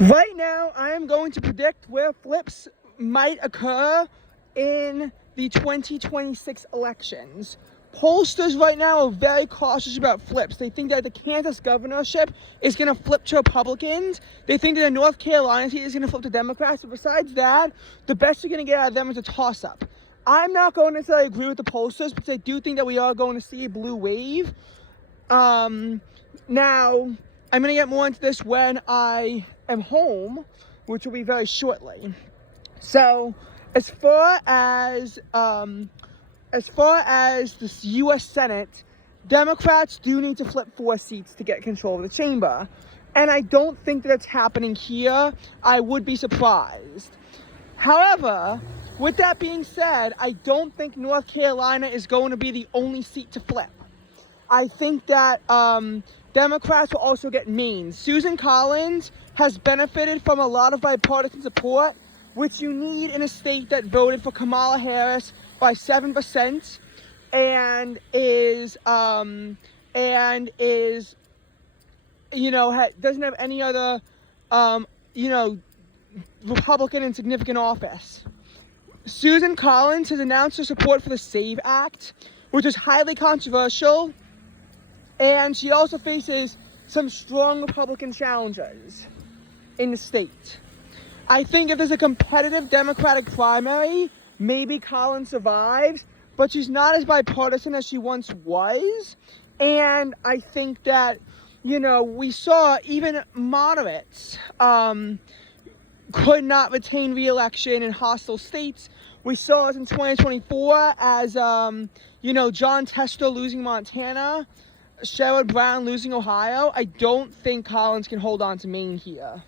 Right now, I am going to predict where flips might occur in the 2026 elections. Pollsters right now are very cautious about flips. They think that the Kansas governorship is going to flip to Republicans. They think that the North Carolina seat is going to flip to Democrats. But besides that, the best you're going to get out of them is a toss-up. I'm not going to necessarily agree with the pollsters because I do think that we are going to see a blue wave. Now, I'm going to get more into this when I am home, which will be very shortly. So, as far as the U.S. Senate, Democrats do need to flip 4 seats to get control of the chamber. And I don't think that it's happening here. I would be surprised. However, with that being said, I don't think North Carolina is going to be the only seat to flip. I think that Democrats will also get Maine. Susan Collins has benefited from a lot of bipartisan support, which you need in a state that voted for Kamala Harris by 7% and is doesn't have any other Republican in significant office. Susan Collins has announced her support for the SAVE Act, which is highly controversial. And she also faces some strong Republican challengers in the state. I think if there's a competitive Democratic primary, maybe Collins survives, but she's not as bipartisan as she once was. And I think that, we saw even moderates could not retain re-election in hostile states. We saw it in 2024 as, John Tester losing Montana, Sherrod Brown losing Ohio. I don't think Collins can hold on to Maine here.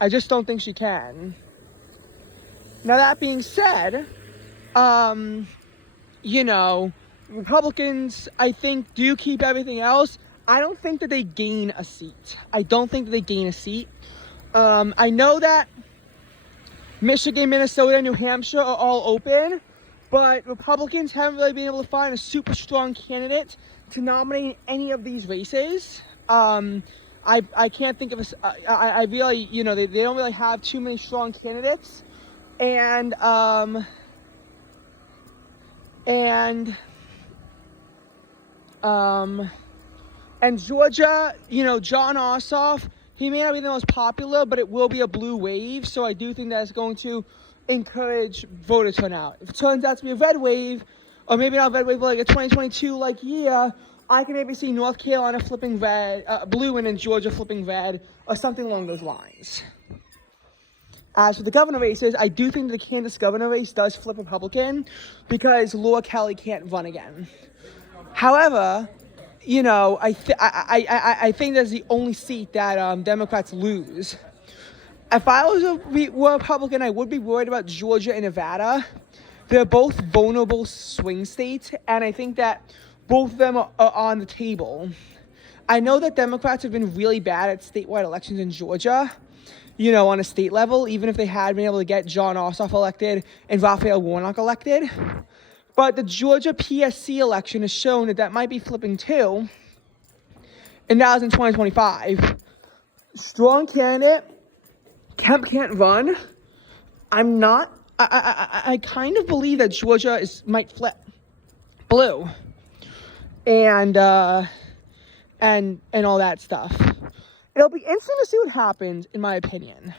I just don't think she can. Now, that being said, Republicans, I think, do keep everything else. I don't think that they gain a seat. I know that Michigan, Minnesota, and New Hampshire are all open, but Republicans haven't really been able to find a super strong candidate to nominate any of these races. I can't think of I really, they don't really have too many strong candidates. And Georgia, Jon Ossoff, he may not be the most popular, but it will be a blue wave. So I do think that's going to encourage voter turnout. If it turns out to be a red wave, or maybe not a red wave, but like a 2022 year, I can maybe see North Carolina flipping red, blue, and then Georgia flipping red, or something along those lines. As for the governor races, I do think the Kansas governor race does flip Republican because Laura Kelly can't run again. However, I think that's the only seat that Democrats lose. If I was a Republican, I would be worried about Georgia and Nevada. They're both vulnerable swing states, and I think that both of them are on the table. I know that Democrats have been really bad at statewide elections in Georgia, on a state level, even if they had been able to get Jon Ossoff elected and Raphael Warnock elected. But the Georgia PSC election has shown that might be flipping too, and that was in 2025. Strong candidate. Kemp can't run. I kind of believe that Georgia might flip blue. And all that stuff. It'll be interesting to see what happens, in my opinion.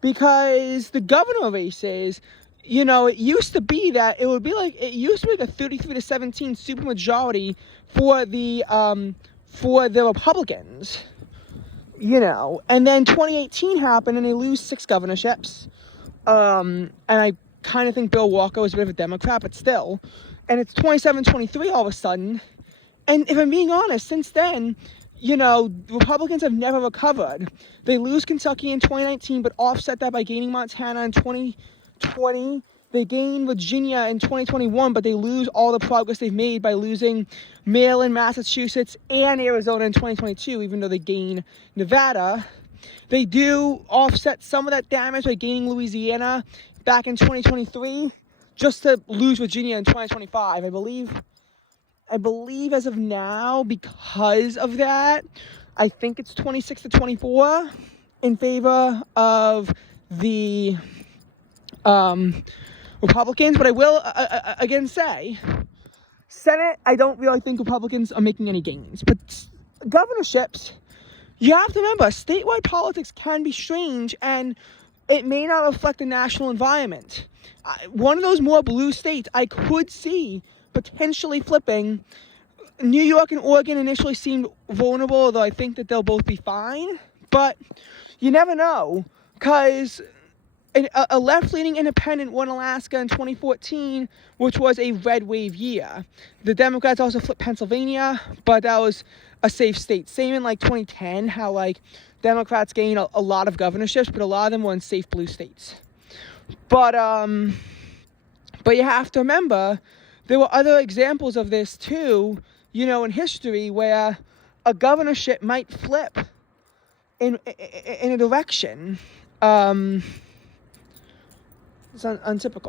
Because the governor races, it used to be like a 33-17 supermajority for the Republicans. And then 2018 happened and they lose 6 governorships. And I kind of think Bill Walker was a bit of a Democrat, but still. And it's 27-23 all of a sudden. And if I'm being honest, since then, Republicans have never recovered. They lose Kentucky in 2019, but offset that by gaining Montana in 2020. They gain Virginia in 2021, but they lose all the progress they've made by losing Maryland, Massachusetts, and Arizona in 2022, even though they gain Nevada. They do offset some of that damage by gaining Louisiana back in 2023, just to lose Virginia in 2025. I believe as of now, because of that, I think it's 26-24. in favor of the Republicans, but I will again say, Senate, I don't really think Republicans are making any gains. But governorships, you have to remember, statewide politics can be strange, and it may not reflect the national environment. One of those more blue states I could see potentially flipping. New York and Oregon initially seemed vulnerable, although I think that they'll both be fine. But you never know, because a left-leaning independent won Alaska in 2014, which was a red wave year. The Democrats also flipped Pennsylvania, but that was a safe state. Same in like 2010, how like Democrats gained a lot of governorships, but a lot of them were in safe blue states. But you have to remember, there were other examples of this too, you know, in history, where a governorship might flip in a direction. It's untypical.